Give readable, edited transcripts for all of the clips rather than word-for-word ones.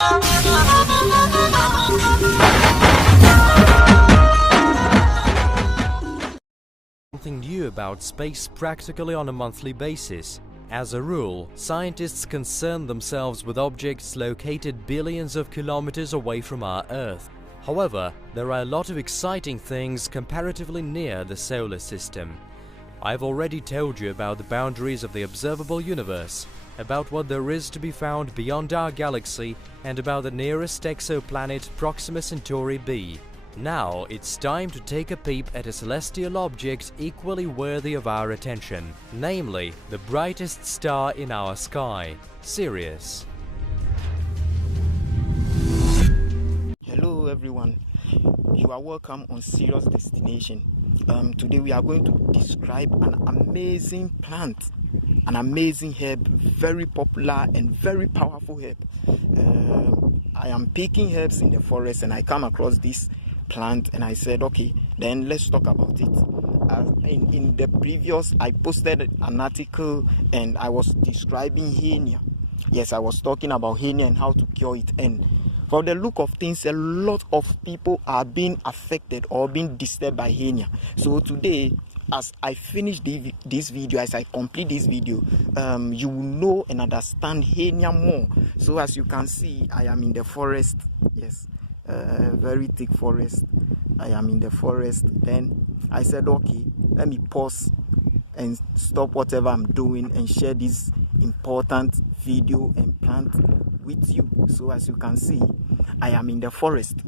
Something new about space practically on a monthly basis. As a rule, scientists concern themselves with objects located billions of kilometers away from our Earth. However, there are a lot of exciting things comparatively near the solar system. I've already told you about the boundaries of the observable universe, about what there is to be found beyond our galaxy, and about the nearest exoplanet Proxima Centauri b. Now it's time to take a peep at a celestial object equally worthy of our attention, namely the brightest star in our sky, Sirius. Hello everyone, you are welcome on Serious Destination. Today we are going to describe an amazing plant, an amazing herb, very popular and very powerful herb. I am picking herbs in the forest and I come across this plant and I said, okay, then let's talk about it. In the previous, I posted an article and I was describing hernia. Yes, I was talking about hernia and how to cure it, and for the look of things, a lot of people are being affected or being disturbed by hernia. So today, as I finish this video, as I complete this video, you will know and understand hernia more. So as you can see, I am in the forest. Yes, very thick forest. I am in the forest. Then I said, okay, let me pause and stop whatever I'm doing and share this important video and plant with you. So as you can see, I am in the forest.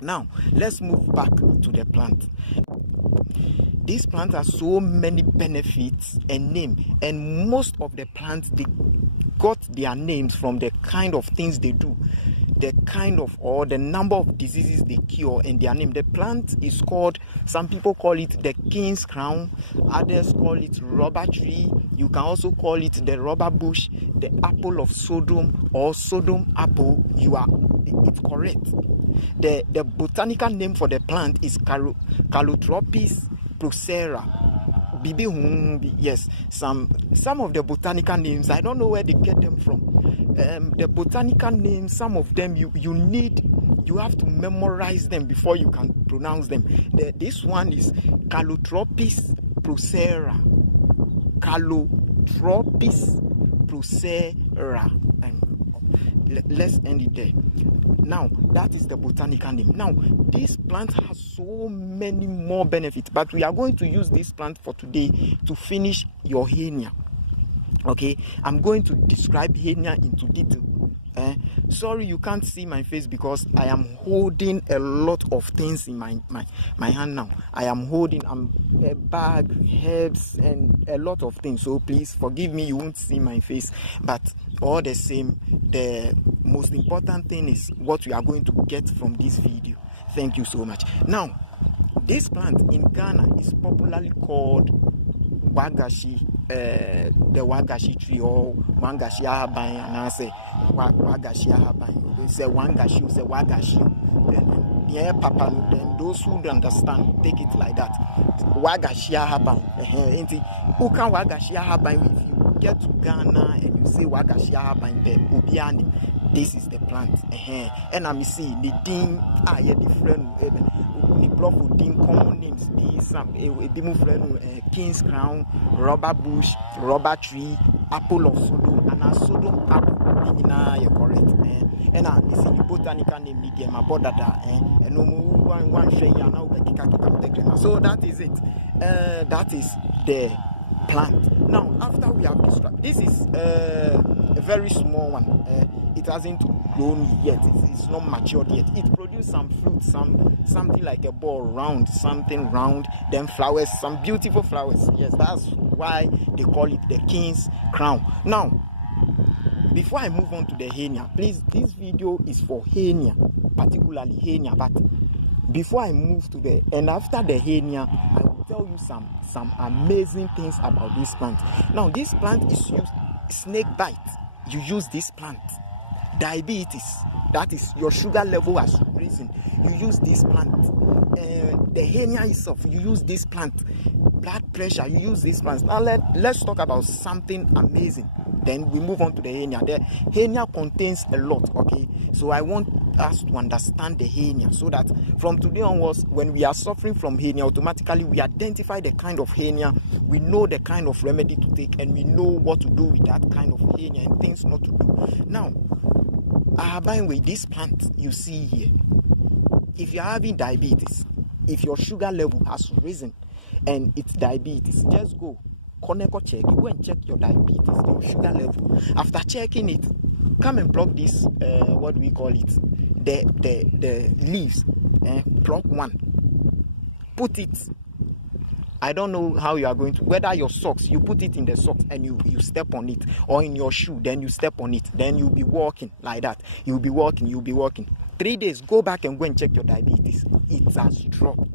Now let's move back to the plant. This plant has so many benefits and name, and most of the plants, they got their names from the kind of things they do, the kind of or the number of diseases they cure, and their name. The plant is called, some people call it the king's crown, others call it rubber tree. You can also call it the rubber bush, the apple of Sodom, or Sodom apple. It's correct. The botanical name for the plant is Calotropis procera. Yes, some of the botanical names, I don't know where they get them from. The botanical names, some of them you have to memorize them before you can pronounce them. This one is Calotropis procera. Calotropis procera. And let's end it there. Now, that is the botanical name. Now, this plant has so many more benefits, but we are going to use this plant for today to finish your hernia. Okay, I'm going to describe hernia into detail. Sorry you can't see my face because I am holding a lot of things in my hand now. I am holding a bag, herbs, and a lot of things. So please forgive me, you won't see my face. But all the same, the most important thing is what we are going to get from this video. Thank you so much. Now, this plant in Ghana is popularly called wagashi, the wagashi tree, or wangashi ahaban, and I say wagashi ahaban. They say wangashi, you say wagashi. Then yeah, papa, then those who don't understand take it like that. Wagashi ahaban. Uka wagashi ahaban. If you get to Ghana and you say wagashi ahaban, the obiani, this is the plant. And I'm see the ding yeah different. The common names be some king's crown, rubber bush, rubber tree, apple of Sodom, and a Sodom apple. You're correct. And I see the botanical name medium about that. And no one share now. So that is it. That is the plant. Now, after we have described, this is a very small one. It hasn't grown yet. It's not matured yet. It produced some fruit, something like a ball, round, something round, then flowers, some beautiful flowers. Yes, that's why they call it the king's crown. Now, before I move on to the hernia, please, this video is for hernia, particularly hernia. But before I move to and after the hernia, I will tell you some amazing things about this plant. Now, this plant is used snake bite. You use this plant. Diabetes, that is your sugar level has risen, you use this plant. The hernia itself, you use this plant. Blood pressure, you use this plant. Now let's talk about something amazing. Then we move on to the hernia. The hernia contains a lot, okay? So I want us to understand the hernia so that from today onwards, when we are suffering from hernia, automatically we identify the kind of hernia, we know the kind of remedy to take, and we know what to do with that kind of hernia and things not to do. Now, by the way, this plant you see here, if you're having diabetes, if your sugar level has risen and it's diabetes, just go check. Go and check your diabetes, your sugar level. After checking it, come and pluck this what do we call it, the leaves, pluck one, put it, I don't know how you are going to, whether your socks, you put it in the socks and you step on it, or in your shoe, then you step on it, then you'll be walking like that, you'll be walking 3 days, go back and go and check your diabetes. It has dropped.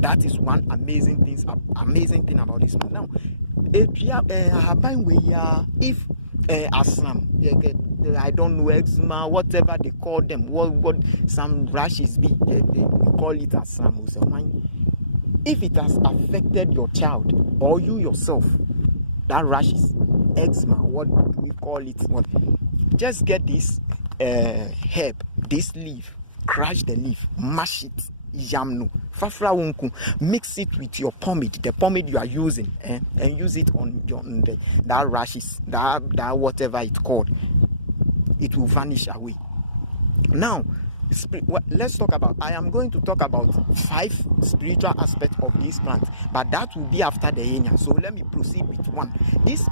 That is one amazing thing about this one. Now, if asthma, I don't know, eczema, whatever they call them, what some rashes be, we call it asthma. If it has affected your child or you yourself, that rashes, eczema, what we call it, just get this herb, this leaf, crush the leaf, mash it, yamnu, fafra wunku, mix it with your pomade, the pomade you are using, and use it on that rashes, that whatever it's called. It will vanish away. Now, let's talk about, I am going to talk about 5 spiritual aspects of this plant, but that will be after the hernia. So let me proceed with one. This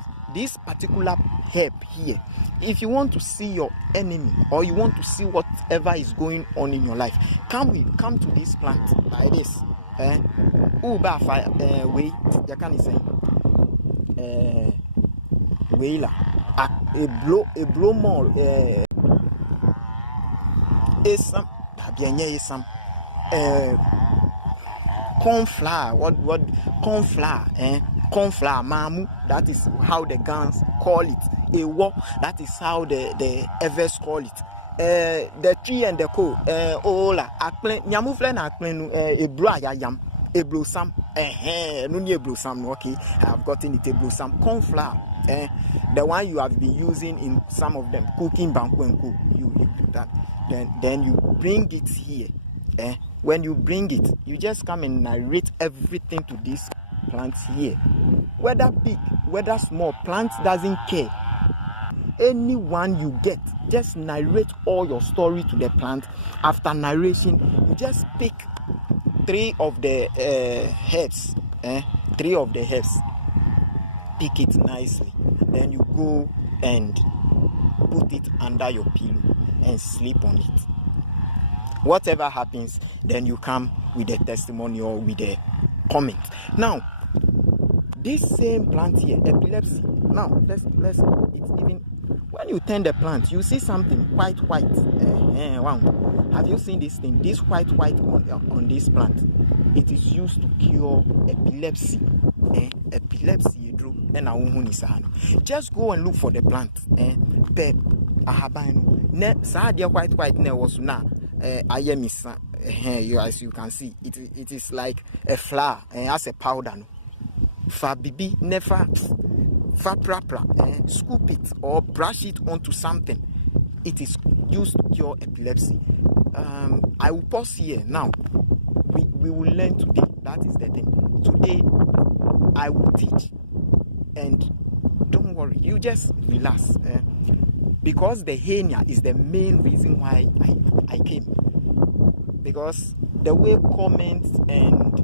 particular herb here, if you want to see your enemy or you want to see whatever is going on in your life, come to this plant like this. Wait, you can say a blow more some corn flour, what corn flour, corn flour mamu, that is how the Gans call it. A war, that is how the Evers call it. The tree and the co ola akple nyamufle na akple a bro yam a blossom no near blossom. Okay, I have gotten it, a blossom corn flour, the one you have been using in some of them cooking banku and cook. You do that, then you bring it here. When you bring it, you just come and narrate everything to these plants here, whether big, whether small. Plants doesn't care. Anyone you get, just narrate all your story to the plant. After narration, you just pick 3 of the herbs, 3 of the herbs, pick it nicely, then you go and put it under your pillow and sleep on it. Whatever happens, then you come with a testimony or with a comment. Now, this same plant here, epilepsy. Now, let's it's even when you turn the plant, you see something white. Wow. Have you seen this thing? This white on this plant. It is used to cure epilepsy. Epilepsy, just go and look for the plant. White ne was now. As you can see, it is like a flower as a powder. Fa bibi never fa prapra, scoop it or brush it onto something. It is used to cure epilepsy. I will pause here now. We will learn today. That is the thing. Today I will teach, and don't worry, you just relax. Because the hernia is the main reason why I came. Because the way comments and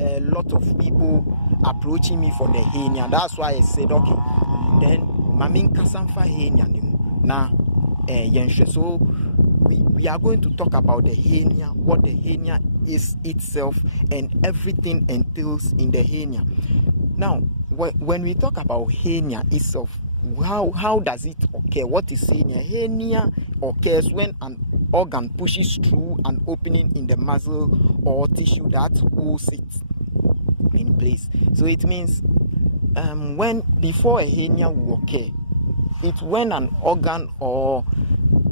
a lot of people approaching me for the hernia, that's why I said, okay, then Mamin Kasanfa hernia. Now, so we are going to talk about the hernia, what the hernia is itself, and everything entails in the hernia. Now, when we talk about hernia itself, how does it occur? What is hernia? Hernia occurs when an organ pushes through an opening in the muscle or tissue that holds it in place. So it means when before a hernia will occur, it's when an organ or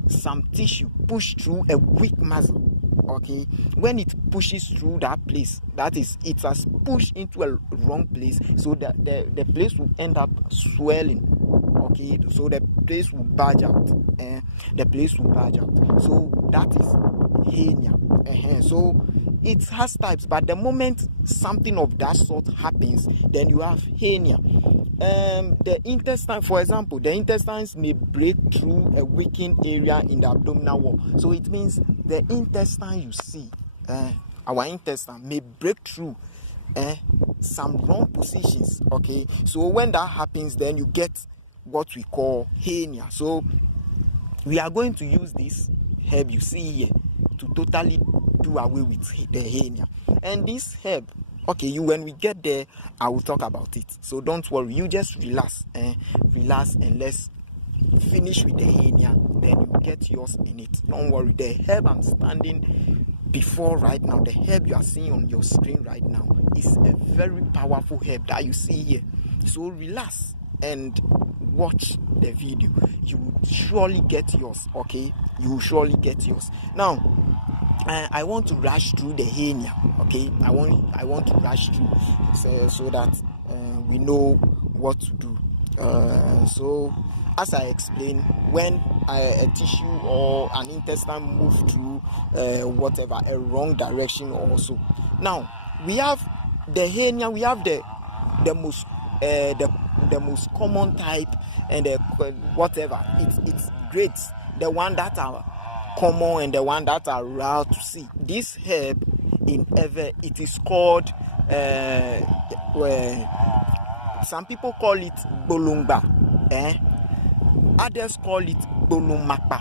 some tissue push through a weak muscle. Okay, when it pushes through that place, that is, it has pushed into a wrong place, so that the place will end up swelling. okay, so the place will budge out, the place will budge out. So that is hernia. So it has types, but the moment something of that sort happens, then you have hernia. The intestine, for example, the intestines may break through a weakened area in the abdominal wall. So it means the intestine you see, our intestine may break through some wrong positions. Okay, so when that happens, then you get what we call hernia. So we are going to use this herb you see here to totally do away with the hernia. And this herb, okay, when we get there, I will talk about it. So don't worry, you just relax, relax, and let's finish with the hernia. Then you get yours in it. Don't worry. The herb I'm standing before right now, the herb you are seeing on your screen right now, is a very powerful herb that you see here. So relax and watch the video. You will surely get yours. Okay, you will surely get yours. Now I want to rush through the hernia. Okay, I want to rush through so that we know what to do. So as I explained, when a tissue or an intestine moves through whatever, a wrong direction also. Now we have the hernia. We have the most common type, and whatever. It's great. The one that are common and the one that are rare to see. This herb in ever, it is called some people call it bolungba, others call it bolumakpa.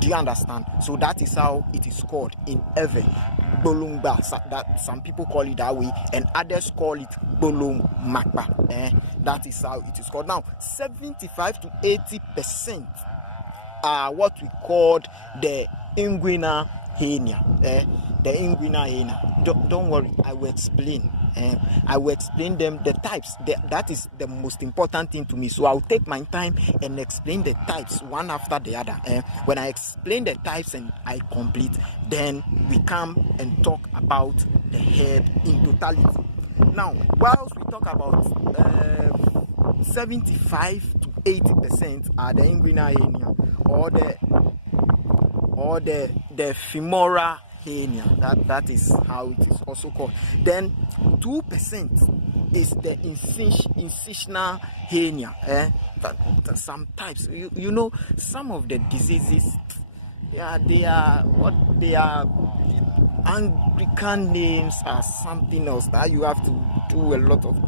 Do you understand? So that is how it is called in ever, bolungba. That some people call it that way, and others call it bolumakpa. That is how it is called. Now 75 to 80% are what we called the inguinal hernia. The inguinal hernia. Don't worry, I will explain. I will explain them, the types. That is the most important thing to me. So I'll take my time and explain the types one after the other. When I explain the types and I complete, then we come and talk about the herb in totality. Now, whilst we talk about 75 to 80% are the inguinal hernia, or the femoral hernia. That is how it is also called. Then 2% is the incisional hernia. Some types, you know, some of the diseases, they are Anglican names are something else that you have to do a lot of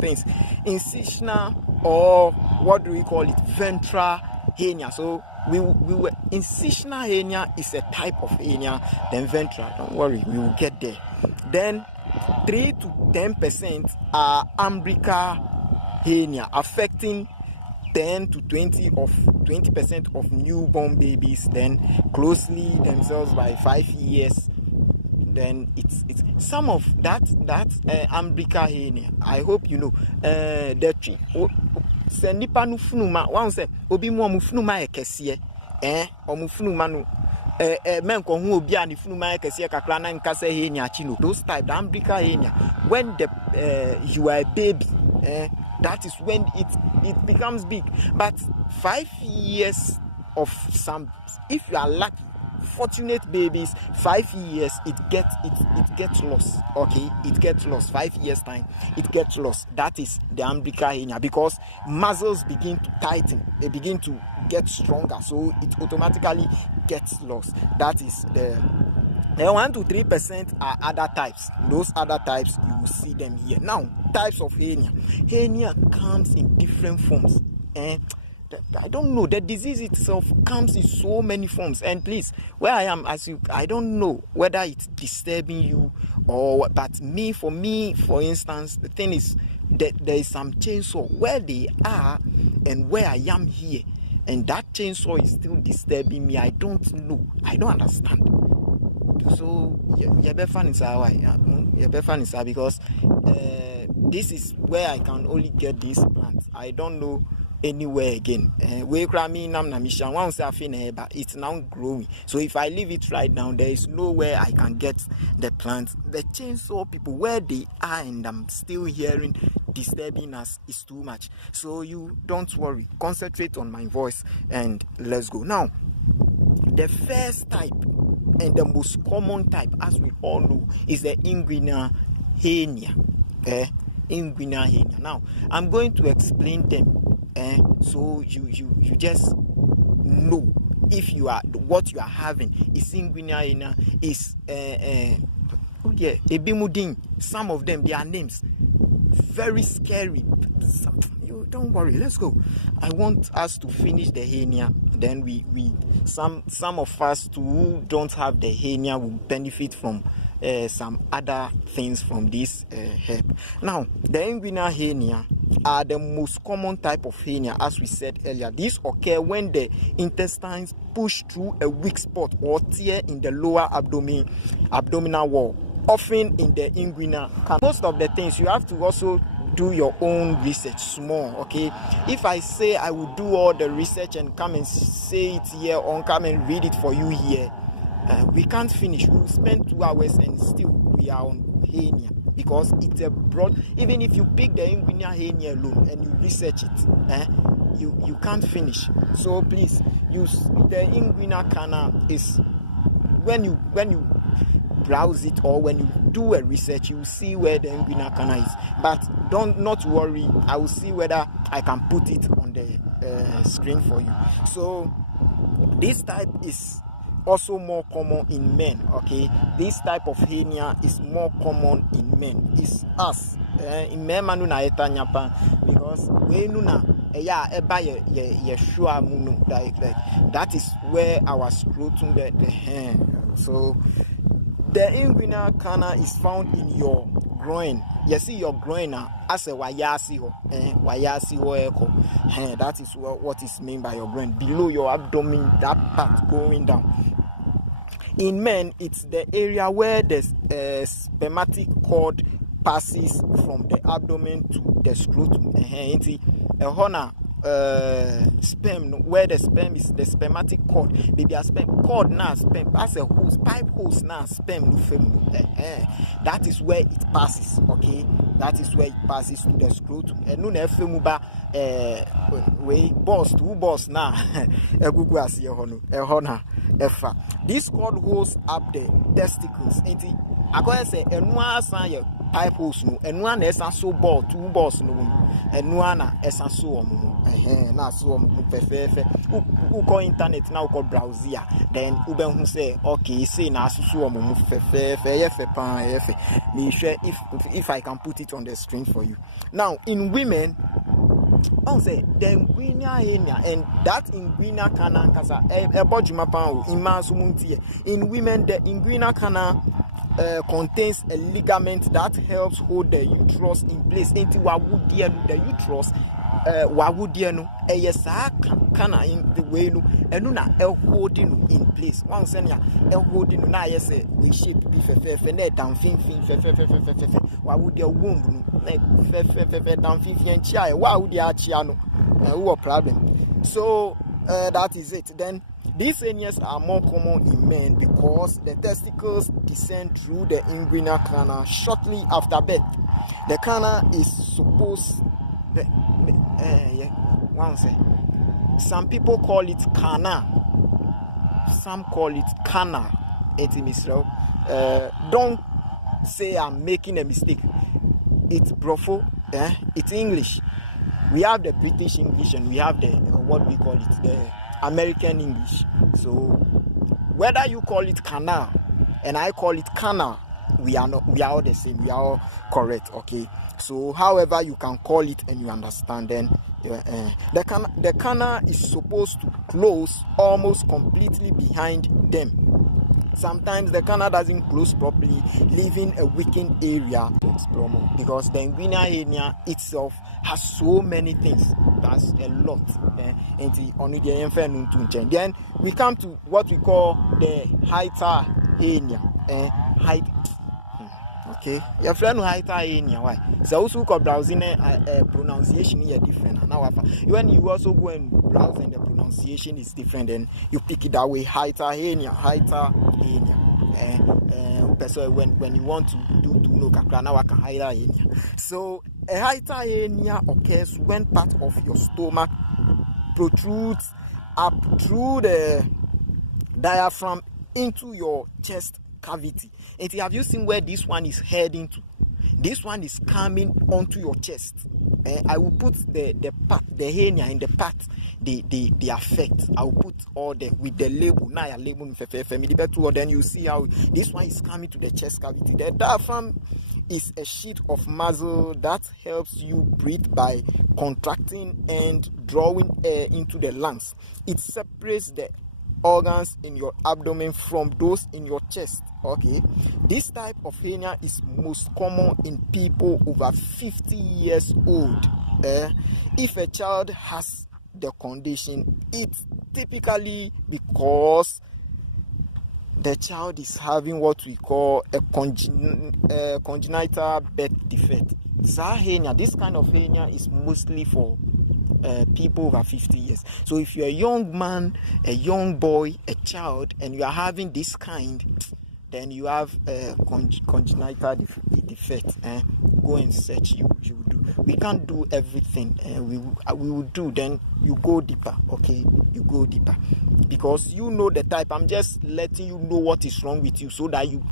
things. Incisional, or what do we call it, ventral hernia. So we were incisional hernia is a type of hernia. Then ventral, don't worry, we will get there. Then 3 to 10% are umbilical hernia, affecting 10 to 20% of newborn babies. Then closely themselves by 5 years. Then it's some of that umbilical hernia. I hope you know the tree. Se nipa no funuma wan se obi mu omufunuma ekese omufunuma no men ko hu obi ani funuma ekese kakra na nka se hernia chi no. Those type, the umbilical hernia, when you are a baby, that is when it becomes big. But 5 years of some, if you are lucky, fortunate babies, 5 years it gets lost. Okay, it gets lost. 5 years time it gets lost. That is the umbilical hernia, because muscles begin to tighten, they begin to get stronger, so it automatically gets lost. That is the 1 to 3% are other types. Those other types, you will see them here. Now, types of hernia. Hernia comes in different forms. I don't know, the disease itself comes in so many forms. And please, where I am, I don't know whether it's disturbing you or what, but for me, for instance, the thing is that there is some chainsaw where they are and where I am here, and that chainsaw is still disturbing me. I don't know, I don't understand. So because this is where I can only get these plants. I don't know anywhere again. It's now growing. So if I leave it right now, there is nowhere I can get the plants. The chainsaw people, where they are, and I'm still hearing disturbing us is too much. So you don't worry, concentrate on my voice and let's go. Now, the first type and the most common type, as we all know, is the inguinal hernia. Inguinal hernia. Now, I'm going to explain them, so you just know if you are what you are having is inguinal hernia, is ebimudin. Some of them, their names very scary. You don't worry, let's go. I want us to finish the hernia, then we some of us who don't have the hernia will benefit from some other things from this herb. Now, the inguinal hernia are the most common type of hernia. As we said earlier, these occur when the intestines push through a weak spot or tear in the lower abdominal wall, often in the inguinal canal. Most of the things you have to also do your own research small, okay? If I say I will do all the research and come and say it here or come and read it for you here, we can't finish. We'll spend 2 hours and still we are on hernia, because it's a broad. Even if you pick the inguinal hernia alone and you research it, you can't finish. So please use the inguinal canal. Is when you browse it or when you do a research, you see where the inguinal canal is. But not worry, I will see whether I can put it on the screen for you. So this type is also more common in men, okay? This type of hernia is more common in men. It's us in men manu na eta nyapa, because we nuna eba ye shua munu, like that is where our scrotum the hand. So the inguinal canal is found in your groin. You see your groin as a wayasi ho, that is what is meant by your groin, below your abdomen, that part going down. In men, it's the area where the spermatic cord passes from the abdomen to the scrotum. Sperm, where the sperm is, the spermatic cord. Baby, a sperm cord now, sperm as a hose, pipe hose now, sperm. That is where it passes. Okay, that is where it passes to the scrotum. And no nefemuba way boss two boss now. This cord holds up the testicles. I go say pipe hose no, and one is so ball, 2 balls no, and one is so na so who call internet now called browser. Then Uben who say okay, say na so me share if I can put it on the screen for you. Now in women, I'll say the inguinal hernia, and that inguinal canal kasa in women, the inguinal canal contains a ligament that helps hold the uterus in place. Enti the uterus wawudiano eyesa kana in the way no enu na holding in place. One senya holding na yese we shape be fe na dan fin wawudia womb no fe dan fin chia wawudia chia no who problem. So that is it. Then these hernias are more common in men because the testicles descend through the inguinal canal shortly after birth. The canal is supposed some people call it canal, some call it canal. Don't say I'm making a mistake. It's brofo, it's English. We have the British English and we have the what we call it, the American English. So whether you call it canal and I call it canal, we are all the same, we are all correct, okay? So however you can call it and you understand, then the canal is supposed to close almost completely behind them. Sometimes the canal doesn't close properly, leaving a weakened area to explore more, because the inguinal hernia itself has so many things. That's a lot. Then we come to what we call the hiatal hernia. Okay, your friend hiatal hernia. Why? So also called browsing pronunciation is different. Now, when you also go and browse and the pronunciation is different, then you pick it that way. Hiatal hernia. So when you want to do no kakra now I can hiatal hernia. So A hiatal hernia occurs when part of your stomach protrudes up through the diaphragm into your chest cavity. And have you seen where this one is heading to? This one is coming onto your chest. I will put the part, the hernia in the part the affect. I will put all the with the label. Now your label then you see how this one is coming to the chest cavity. The diaphragm is a sheet of muscle that helps you breathe by contracting and drawing air into the lungs. It separates the organs in your abdomen from those in your chest. Okay, this type of hernia is most common in people over 50 years old. If a child has the condition, it's typically because the child is having what we call a congenital birth defect. Hernia, this kind of hernia is mostly for people over 50 years. So if you're a young man, a young boy, a child, and you are having this kind, then you have a congenital defect. Go and search. You will do. We can't do everything. We will do. Then you go deeper. Okay, you go deeper because you know the type. I'm just letting you know what is wrong with you, so that you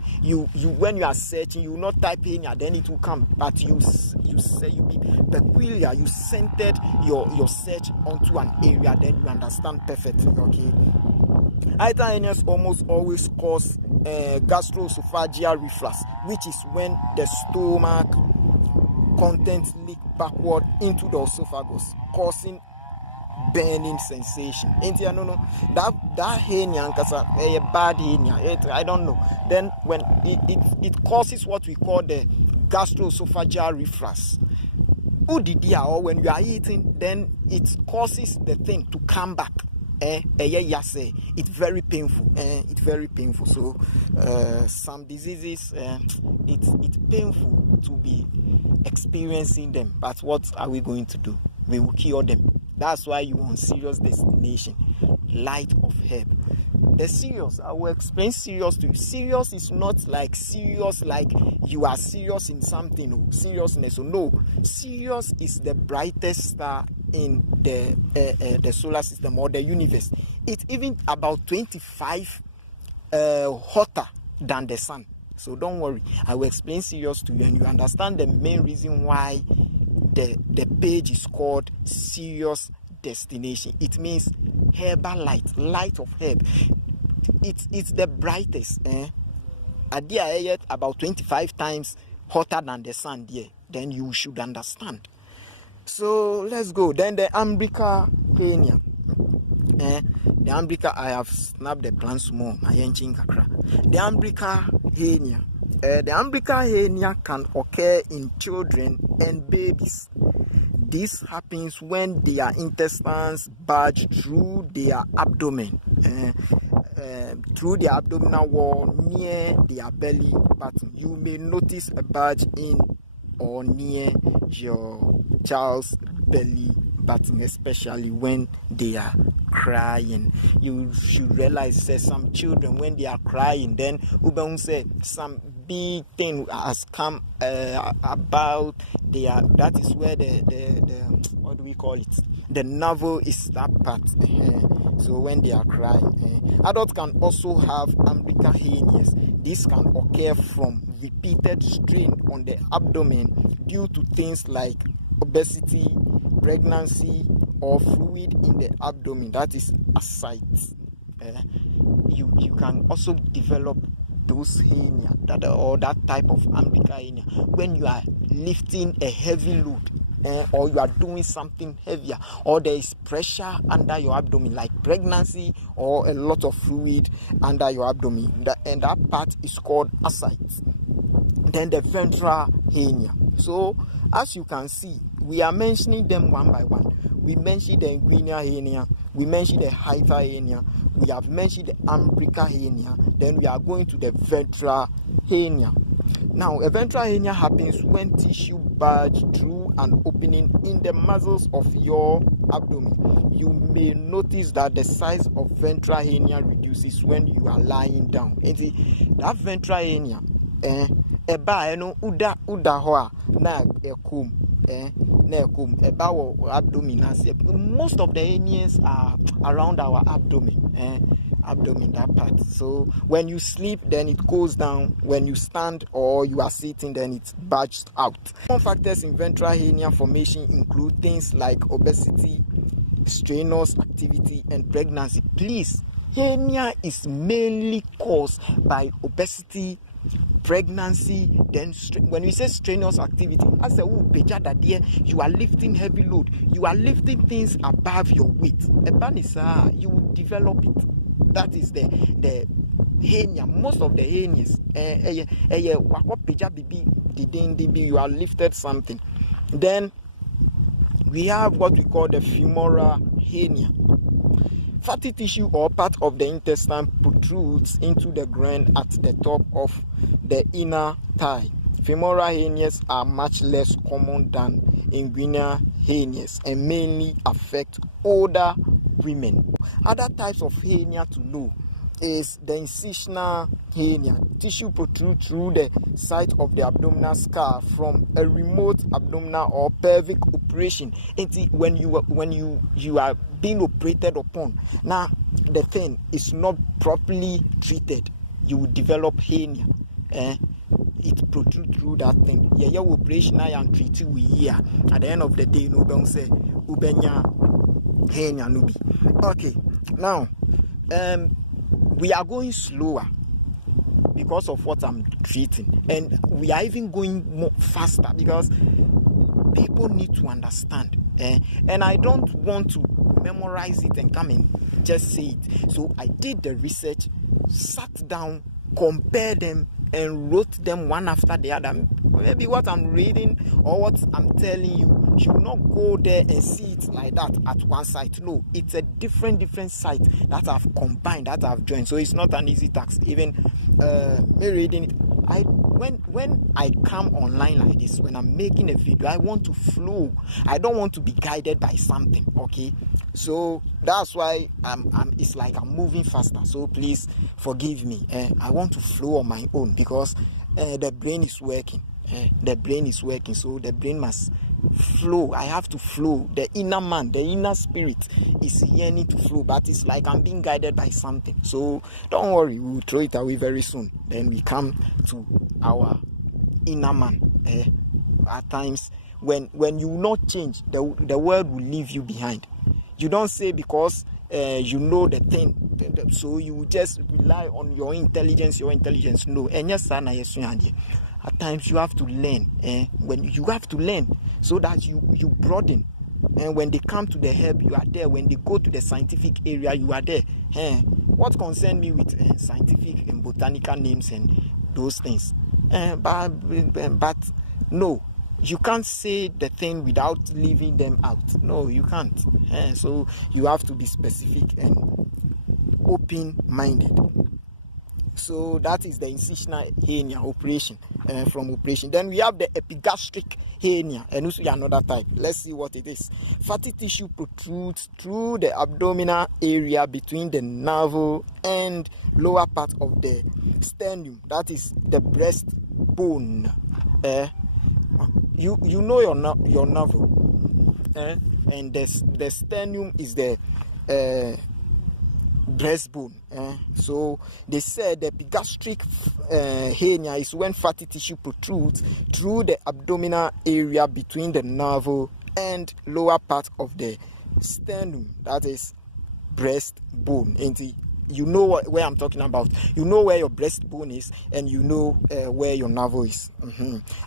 when you are searching, you will not type hernia, then it will come. But you say you be peculiar. You centered your search onto an area, then you understand perfectly. Okay. Hiatal hernias almost always cause gastroesophageal reflux, which is when the stomach contents leak backward into the esophagus, causing burning sensation. That hernia, a bad hernia, I don't know. Then when it causes what we call the gastroesophageal reflux. Or when you are eating, then it causes the thing to come back. It's very painful. It's very painful. So some diseases, it's painful to be experiencing them. But what are we going to do? We will cure them. That's why you want SIRIUS destination, light of herb. The SIRIUS, I will explain SIRIUS to you. SIRIUS is not like serious, like you are serious in something. No, seriousness. No, SIRIUS is the brightest star in the solar system or the universe. It's even about 25 hotter than the sun. So don't worry, I will explain SIRIUS to you, and you understand the main reason why the page is called SIRIUS destination. It means herbal light of herb. It's the brightest. About 25 times hotter than the sun there. Then you should understand. So let's go. Then the umbilical hernia. The umbilical, I have snapped the plants more. The umbilical hernia. The umbilical hernia can occur in children and babies. This happens when their intestines bulge through their abdomen, through the abdominal wall near their belly button. You may notice a bulge in or near your child's belly button, especially when they are crying. You should realize that some children, when they are crying, then say some big thing has come about their, that is where the what do we call it, the navel is that part. So when they are crying, adults can also have umbilical hernias. This can occur from repeated strain on the abdomen due to things like obesity, pregnancy, or fluid in the abdomen, that is ascites. You can also develop those hernia, that type of umbilical hernia, when you are lifting a heavy load, or you are doing something heavier, or there is pressure under your abdomen, like pregnancy or a lot of fluid under your abdomen, and that part is called ascites. Then the ventral hernia. So as you can see, we are mentioning them one by one. We mentioned the inguinal hernia, we mentioned the hiatal hernia, we have mentioned the umbilical hernia, then we are going to the ventral hernia. Now, a ventral hernia happens when tissue bulge through an opening in the muscles of your abdomen. You may notice that the size of ventral hernia reduces when you are lying down. And that ventral hernia, uda hoa na ekum. abdomen. Most of the hernias are around our abdomen. Abdomen, that part. So when you sleep, then it goes down. When you stand or you are sitting, then it bulges out. Common factors in ventral hernia formation include things like obesity, strenuous activity, and pregnancy. Please, hernia is mainly caused by obesity, pregnancy. Then when we say strenuous activity, as a you are lifting heavy load, you are lifting things above your weight. You will develop it. That is the hernia. Most of the hernias, you are lifted something. Then we have what we call the femoral hernia. Fatty tissue or part of the intestine protrudes into the groin at the top of the inner thigh. Femoral hernias are much less common than inguinal hernias and mainly affect older women. Other types of hernia to know is the incisional hernia. Tissue protrudes through the site of the abdominal scar from a remote abdominal or pelvic operation. When you are being operated upon, now the thing is not properly treated, you will develop hernia. It protrudes through that thing. Yeah, operation I am treated with here. At the end of the day, no one say ubenya hernia nubi. Okay, now we are going slower because of what I'm treating, and we are even going more faster because people need to understand. And I don't want to memorize it and come and just say it. So I did the research, sat down, compared them, and wrote them one after the other. Maybe what I'm reading or what I'm telling you, you will not go there and see it like that at one site. No, it's a different site that I've combined, that I've joined. So it's not an easy task. Even me reading it, when I come online like this, when I'm making a video, I want to flow. I don't want to be guided by something. Okay, so that's why it's like I'm moving faster. So please forgive me. I want to flow on my own because the brain is working. The brain is working, so the brain must flow. I have to flow. The inner man, the inner spirit is yearning to flow, but it's like I'm being guided by something. So don't worry, we'll throw it away very soon. Then we come to our inner man. At times, when you not change, the world will leave you behind. You don't say because you know the thing, so you just rely on your intelligence. No, and yes, at times you have to learn. When you have to learn, so that you broaden. And when they come to the herb, you are there. When they go to the scientific area, you are there. What concern me with scientific and botanical names and those things? But no, you can't say the thing without leaving them out. No, you can't. So you have to be specific and open-minded. So that is the incisional hernia operation. From operation, then we have the epigastric hernia, and also another type. Let's see what it is. Fatty tissue protrudes through the abdominal area between the navel and lower part of the sternum. That is the breastbone. You know your navel, and the sternum is the breastbone. So they said the epigastric hernia is when fatty tissue protrudes through the abdominal area between the navel and lower part of the sternum. That is breastbone. And you know where I'm talking about. You know where your breastbone is, and you know where your navel is.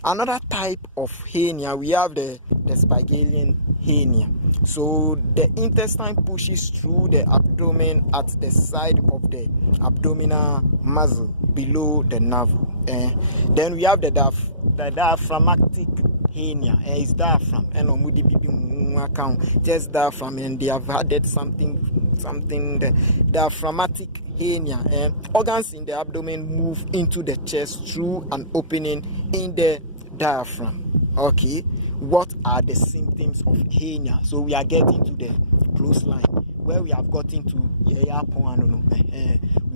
Another type of hernia, we have the Spigelian hernia. So the intestine pushes through the abdomen at the side of the abdominal muscle below the navel. Then we have the diaphragmatic hernia. It's diaphragm, and just diaphragm, and they have added something. The diaphragmatic hernia. Organs in the abdomen move into the chest through an opening in the diaphragm. Okay, what are the symptoms of hernia? So we are getting to the close line where we have gotten to. We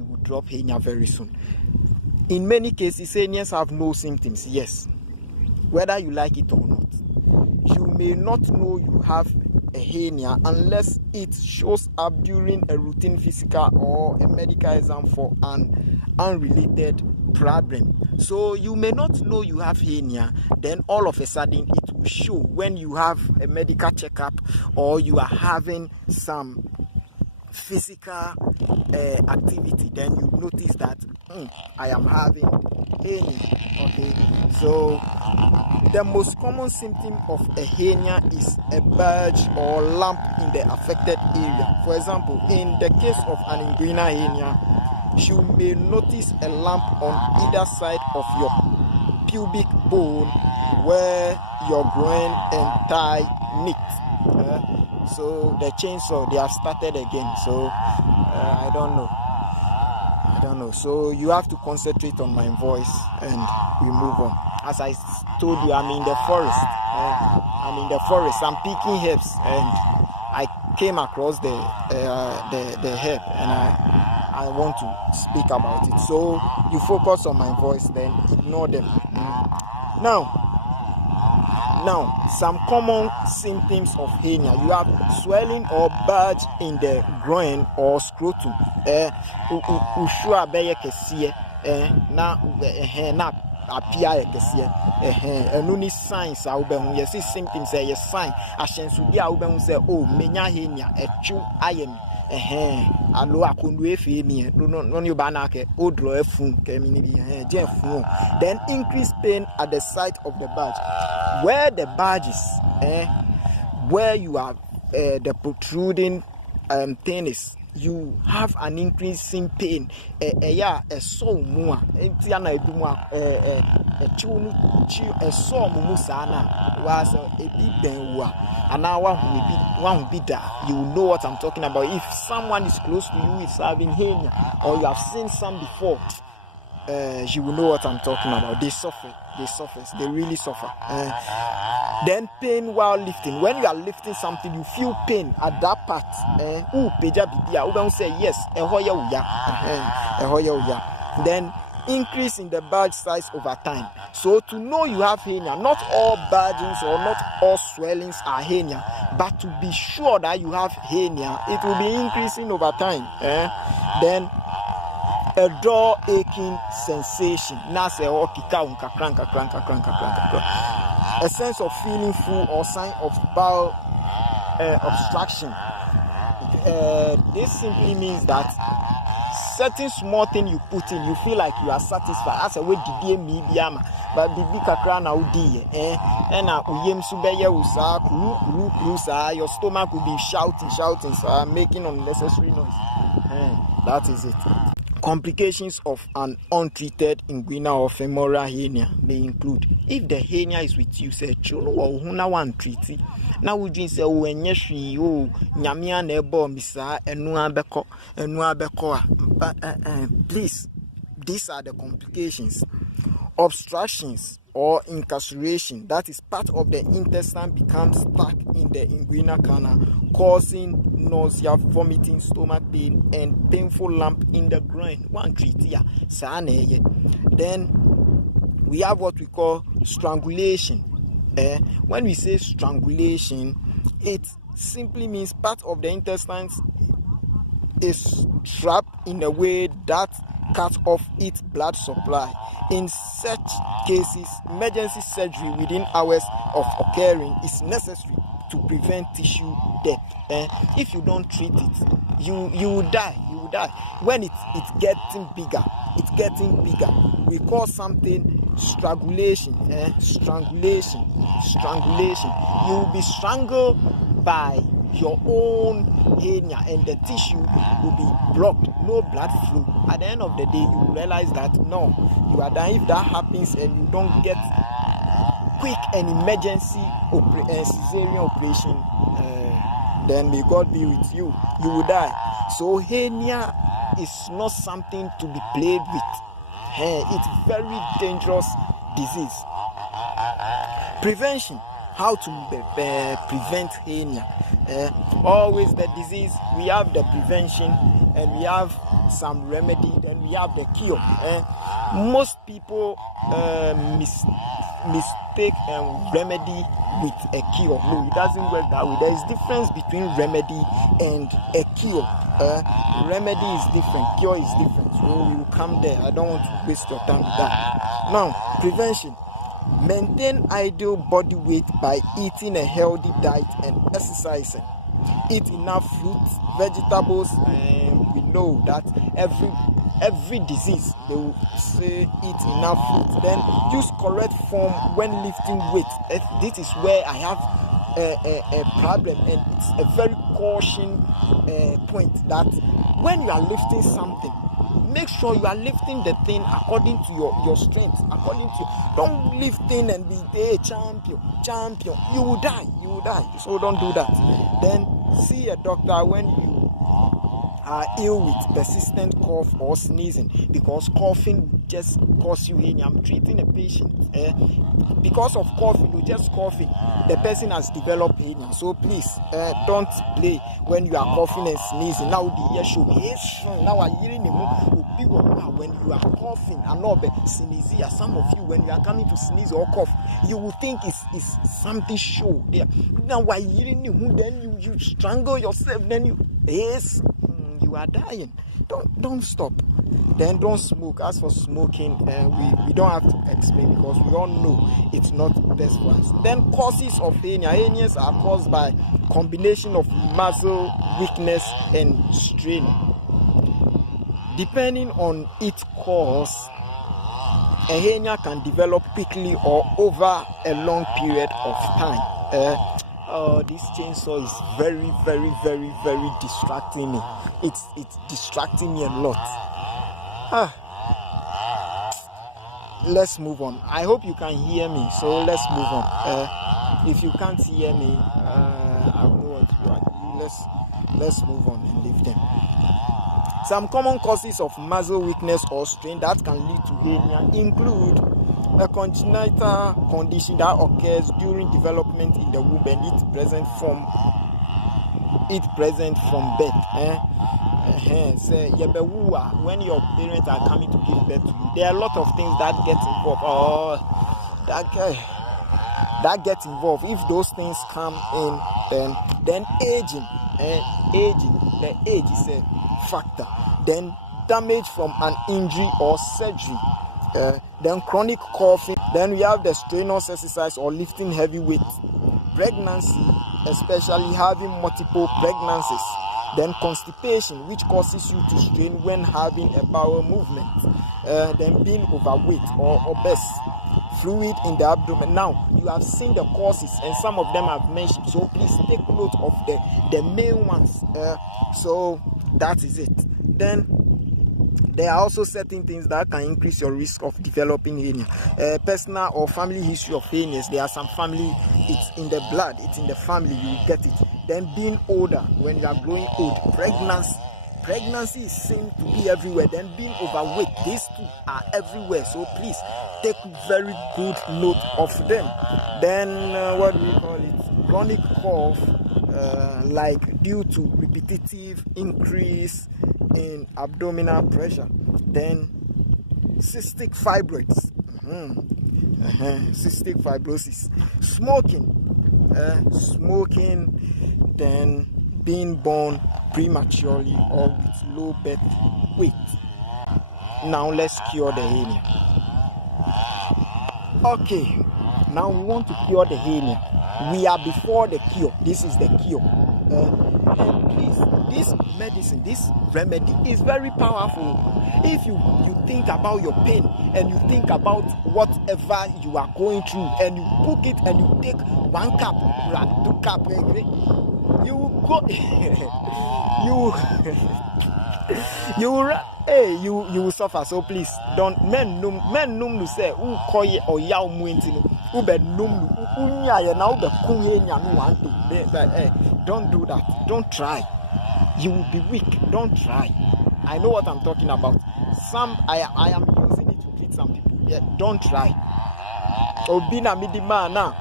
will drop hernia very soon. In many cases, hernias have no symptoms. Yes, whether you like it or not, you may not know you have a hernia unless it shows up during a routine physical or a medical exam for an unrelated problem. So you may not know you have hernia, then all of a sudden it will show when you have a medical checkup or you are having some physical activity. Then you notice that I am having hernia. Okay, so the most common symptom of a hernia is a bulge or lump in the affected area. For example, in the case of an inguinal hernia, you may notice a lump on either side of your pubic bone where your groin and thigh meet. So the chainsaw, they have started again. So I don't know. So you have to concentrate on my voice and we move on. As I told you, I'm in the forest. I'm picking herbs and I came across the herb and I want to speak about it. So you focus on my voice, then ignore them. Now, some common symptoms of hernia. You have swelling or bulge in the groin or scrotum. Ushua beye kesie. Na apia kesie. Enuni signs a ubehu. Yes, symptoms say yes sign. Ashensubi a ubehu say oh menya hernia. Echu ayemi. Alo akundu efe mi no you bana ke odro efun ke mi ni bi je fun. Then increase pain at the site of the bulge, where the bulge is, where you have the protruding penis. You have an increasing pain. So mua. Entiana eduma so mumusana was a big benwa. And now one be that you know what I'm talking about. If someone is close to you is having hernia or you have seen some before, you will know what I'm talking about. They suffer, they really suffer. Then pain while lifting. When you are lifting something, you feel pain at that part. Peja bibia. We say yes. Then increase in the bulge size over time. So to know you have hernia, not all bulgings or not all swellings are hernia, but to be sure that you have hernia, it will be increasing over time. Then a dull aching sensation. A sense of feeling full or sign of bowel obstruction. This simply means that certain small thing you put in, you feel like you are satisfied. As a way did me biama, but bibi kakra na udi and uyem subeye usa kuru your stomach will be shouting, making unnecessary noise. That is it. Complications of an untreated inguinal or femoral hernia may include: if the hernia is with you, say chuno or huna one treaty. Now we drink say when yeshi nyamia nebo misa enua beko. Please, these are the complications. Obstructions or incarceration, that is part of the intestine becomes stuck in the inguinal canal, causing nausea, vomiting, stomach pain, and painful lump in the groin. One treat here. Then we have what we call strangulation. When we say strangulation, it simply means part of the intestines is trapped in a way that cuts off its blood supply. In such cases, emergency surgery within hours of occurring is necessary to prevent tissue death. If you don't treat it, you will die. When it's getting bigger, we call something strangulation. Strangulation. You will be strangled by your own hernia and the tissue will be blocked, no blood flow. At the end of the day, you will realize that no, you are dying. If that happens and you don't get quick and emergency cesarean operation, then may God be with you. You will die. So hernia is not something to be played with. It's very dangerous disease. Prevention. how to prevent hernia. Always the disease, we have the prevention and we have some remedy, then we have the cure. Most people mistake remedy with a cure. No, it doesn't work that way. There is difference between remedy and a cure. Remedy is different, cure is different. So we will come there. I don't want to waste your time with that. Now, prevention. Maintain ideal body weight by eating a healthy diet and exercising. Eat enough fruits, vegetables, and we know that every disease they will say eat enough fruit. Then use correct form when lifting weight. This is where I have a problem, and it's a very caution point that when you are lifting something, make sure you are lifting the thing according to your strength, according to don't lift in and be a champion. You will die. So don't do that. Then see a doctor when you are ill with persistent cough or sneezing, because coughing just cause you hernia. I'm treating a patient because of coughing, you just coughing, the person has developed hernia. So please don't play when you are coughing and sneezing. Now the ear should be strong. Now I hearing when you are coughing and not sneeze. Some of you, when you are coming to sneeze or cough, you will think it's something show there. Now why hearing then you strangle yourself, then you are dying. Don't stop. Then don't smoke. As for smoking, we don't have to explain because we all know it's not best for us. Then causes of hernia. Hernias are caused by combination of muscle weakness and strain. Depending on its cause, a hernia can develop quickly or over a long period of time. This chainsaw is very, very, very, very distracting me. It's distracting me a lot. Let's move on. I hope you can hear me, so let's move on. If you can't hear me, I don't know what to do. Let's move on and leave them. Some common causes of muscle weakness or strain that can lead to hernia include a congenital condition that occurs during development in the womb and it present from birth. When your parents are coming to give birth to you, there are a lot of things that get involved. That gets involved. If those things come in, then aging, the age is a factor. Then damage from an injury or surgery. Then chronic coughing. Then we have the strenuous exercise or lifting heavy weight. Pregnancy, especially having multiple pregnancies. Then constipation, which causes you to strain when having a bowel movement. Then being overweight or obese. Fluid in the abdomen. Now, you have seen the causes and some of them I've mentioned. So please take note of the main ones. So that is it. Then there are also certain things that can increase your risk of developing hernia. Personal or family history of hernias. There are some family, it's in the blood, it's in the family, you will get it. Then being older, when you are growing old. Pregnancy seems to be everywhere. Then being overweight, these two are everywhere. So please take very good note of them. Then what do we call it? Chronic cough, like due to repetitive increase in abdominal pressure. Then cystic fibroids, cystic fibrosis, smoking, then being born prematurely or with low birth weight. Now let's cure the hernia. Okay, now we want to cure the hernia. We are before the cure. This is the cure. And please, this medicine, this remedy is very powerful. If you think about your pain and you think about whatever you are going through and you cook it and you take 1 cup, 2 cup, you will go you will suffer. So please don't men num to say who call it or yaw muintino who be num unya now the kunya no want to. Don't do that. Don't try. You will be weak. Don't try. I know what I'm talking about. I am using it to treat some people. Yeah, don't try. Obina midima now.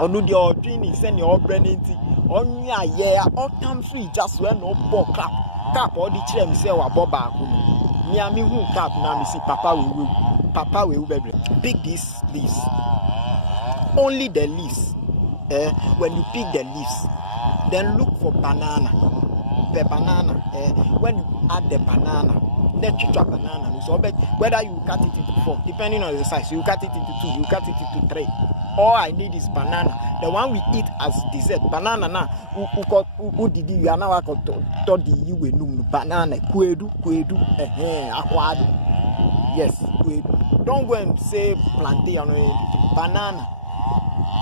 Onu the ordinary send your branding on ya yeah or come free just when no ball cap or the chair say wa boba me and me who cap now me see papa will baby pick this only the leaves. When you pick the leaves, then look for banana. The banana. When you add the banana, the chicha banana. So whether you cut it into 4, depending on the size, you cut it into 2, you cut it into 3. All I need is banana. The one we eat as dessert. Banana na. Who did you are now to the you banana. Kwedu. Aquado. Yes, kwedu. Don't go and say plantain. Banana.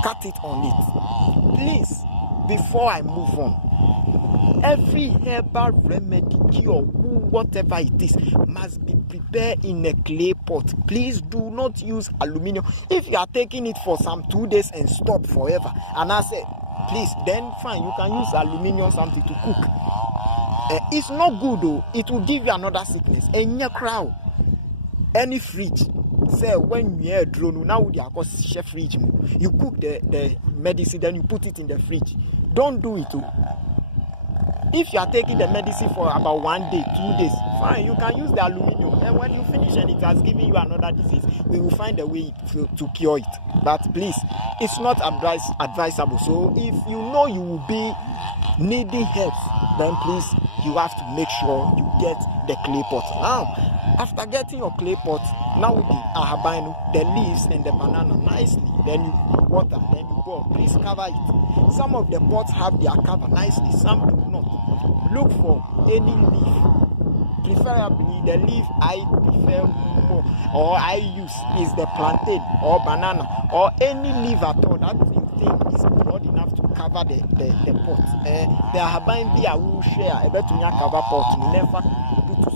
Cut it on it. Please, before I move on, every herbal remedy, cure, whatever it is, must be prepared in a clay pot. Please do not use aluminium. If you are taking it for some 2 days and stop forever, and I say, please, then fine, you can use aluminium something to cook. It's not good though. It will give you another sickness. And your crowd, any fridge. Say when you are drone now they are called chef fridge. You cook the medicine, then you put it in the fridge. Don't do it too. If you are taking the medicine for about 1 day, 2 days, fine, you can use the aluminium. And when you finish and it has given you another disease, we will find a way to cure it. But please, it's not advisable. So if you know you will be needing help, then please, you have to make sure you get the clay pot. Now, after getting your clay pot, now with the ahabino, the leaves and the banana nicely, then you water, then you boil. Please cover it. Some of the pots have their cover nicely, some do not. Look for any leaf. Preferably the leaf I prefer more or I use is the plantain or banana or any leaf at all that you think is broad enough to cover the pot. The ahabino I will share a better cover pot. Never put.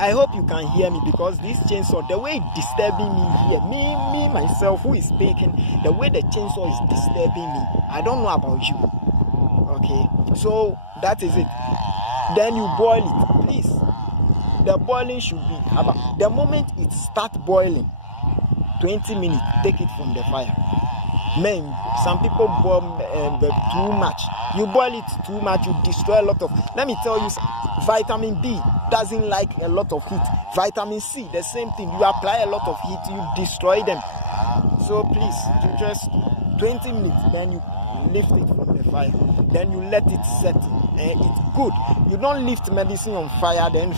I hope you can hear me because this chainsaw, the way it's disturbing me here, me myself who is speaking, the way the chainsaw is disturbing me, I don't know about you. Okay, so that is it. Then you boil it, please. The boiling should be about the moment it starts boiling, 20 minutes, take it from the fire. Men, some people boil too much. You boil it too much, you destroy a lot of. Let me tell you, vitamin B doesn't like a lot of heat. Vitamin C, the same thing. You apply a lot of heat, you destroy them. So please, you just 20 minutes, then you lift it from the fire. Then you let it settle. It's good. You don't lift medicine on fire, then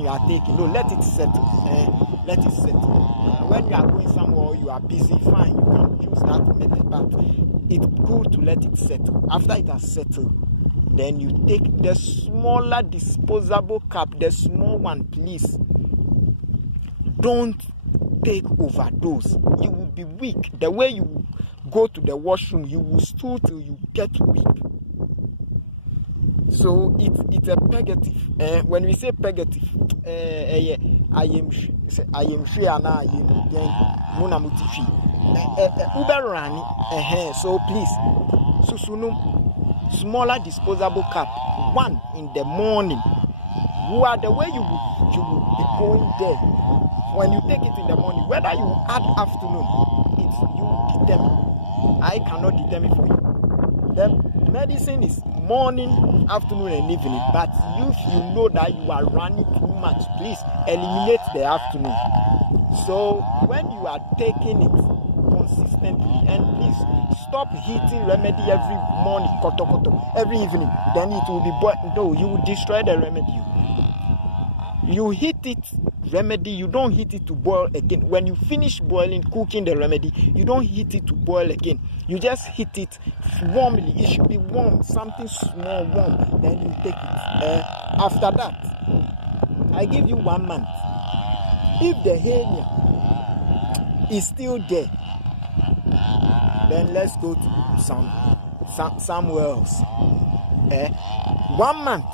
you are taking. No, let it settle. Let it settle. When you are going somewhere, you are busy, fine. You can use that method, but it's good to let it settle. After it has settled, then you take the smaller disposable cup, the small one, please. Don't take overdose. You will be weak. The way you go to the washroom, you will stool till you get weak. So it's a purgative. When we say purgative, I am sure now so please, Susunum, smaller disposable cup, 1 in the morning. You are the way you will be going there. When you take it in the morning, whether you add afternoon, it's you determine. I cannot determine for you. The medicine is morning, afternoon, and evening. But if you know that you are running too much, please eliminate the afternoon. So when you are taking it consistently, and please stop hitting remedy every morning, every evening, then it will be boiled. No, you will destroy the remedy. You hit it remedy, you don't hit it to boil again. When you finish boiling, cooking the remedy, you don't hit it to boil again. You just hit it warmly. It should be warm, something small warm. Then you take it. After that, I give you 1 month. If the hernia is still there, then let's go to somewhere else. 1 month.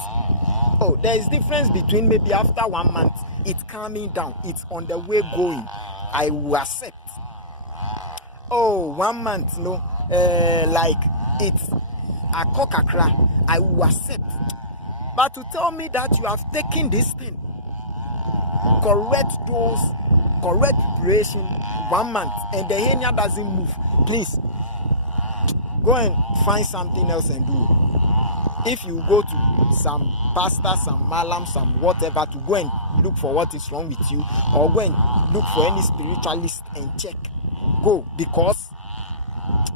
Oh, there is difference between maybe after 1 month, it's calming down, it's on the way going. I will accept. Oh, 1 month, no, like it's a coca-cola, I will accept. But to tell me that you have taken this thing, correct dose, correct preparation, 1 month, and the hernia doesn't move, please, go and find something else and do. If you go to some pastor, some malam, some whatever to go and look for what is wrong with you, or go and look for any spiritualist and check, go, because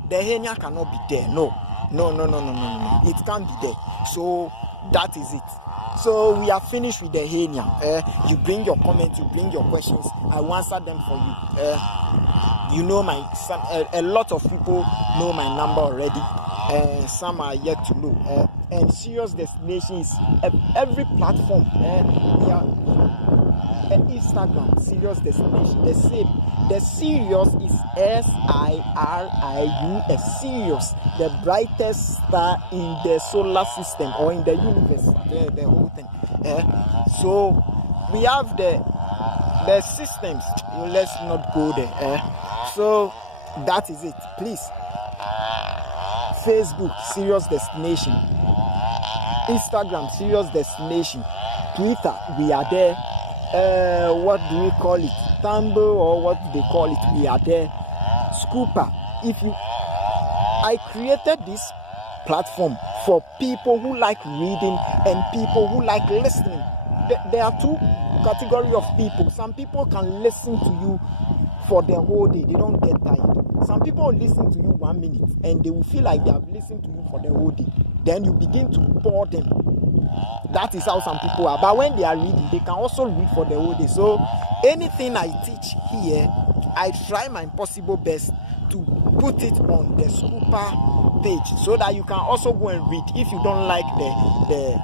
the hernia cannot be there. No, it can't be there. So that is it. So we are finished with the hernia. You bring your comments, you bring your questions, I will answer them for you. You know a lot of people know my number already. Some are yet to know. And Serious Destination is every platform. We are Instagram, Serious Destination, the same. The Sirius is SIRIUS, Sirius, the brightest star in the solar system or in the universe, the whole thing. So we have the systems. Let's not go there. So that is it. Please, Facebook, Serious Destination. Instagram, Serious Destination. Twitter, we are there. What do we call it? Tumblr, or what do they call it? We are there. Scooper. I created this platform for people who like reading and people who like listening. There are two categories of people. Some people can listen to you for the whole day. They don't get tired. Some people will listen to you 1 minute and they will feel like they have listened to you for the whole day. Then you begin to bore them. That is how some people are. But when they are reading, they can also read for the whole day. So anything I teach here, I try my possible best to put it on the Scooper page so that you can also go and read. If you don't like the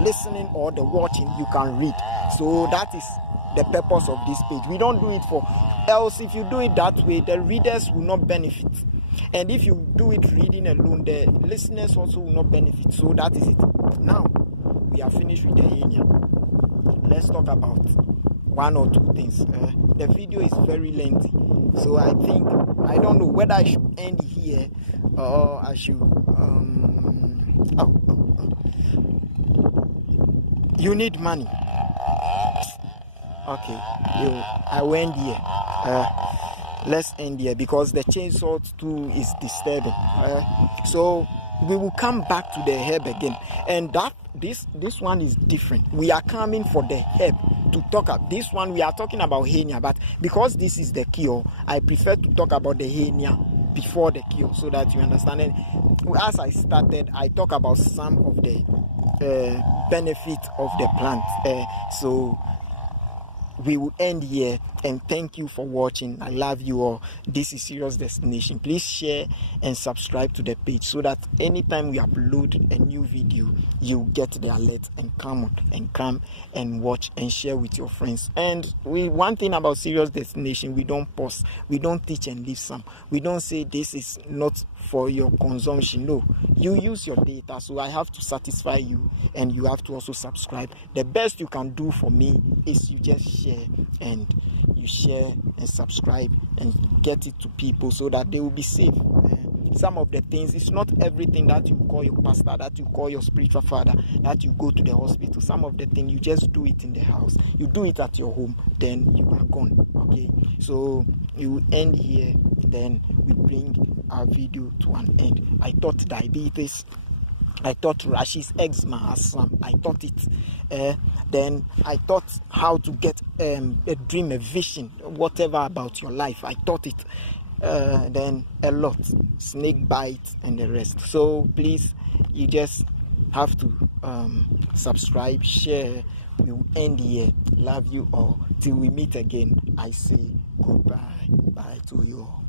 listening or the watching, you can read. So that is the purpose of this page. We don't do it for else. If you do it that way, the readers will not benefit. And if you do it reading alone, the listeners also will not benefit. So that is it. Now, we are finished with the hernia. Let's talk about one or two things. The video is very lengthy. So I don't know whether I should end here or I should... You need money. Okay, I will end here. Let's end here because the chainsaw tool is disturbing. So we will come back to the herb again, and this one is different. We are coming for the herb to talk about. This one we are talking about hernia, but because this is the cure, I prefer to talk about the hernia before the cure so that you understand. And as I started, I talk about some of the benefits of the plant. So we will end here, and thank you for watching. I love you all. This is Serious Destination. Please share and subscribe to the page so that anytime we upload a new video, you get the alert and come and watch and share with your friends. And one thing about Serious Destination, we don't pause, we don't teach and leave some. We don't say this is not for your consumption. No, you use your data, so I have to satisfy you, and you have to also subscribe. The best you can do for me is you just share and subscribe and get it to people so that they will be safe. Some of the things, it's not everything that you call your pastor, that you call your spiritual father, that you go to the hospital. Some of the things you just do it in the house, you do it at your home, then you are gone. Okay, so you end here, then we bring our video to an end. I thought diabetes, I thought rashes, eczema, asthma. I thought it. Then I thought how to get a dream, a vision, whatever about your life. I thought it. Then a lot, snake bite and the rest. So please, you just have to subscribe, share. We will end here. Love you all. Till we meet again, I say goodbye. Bye to you all.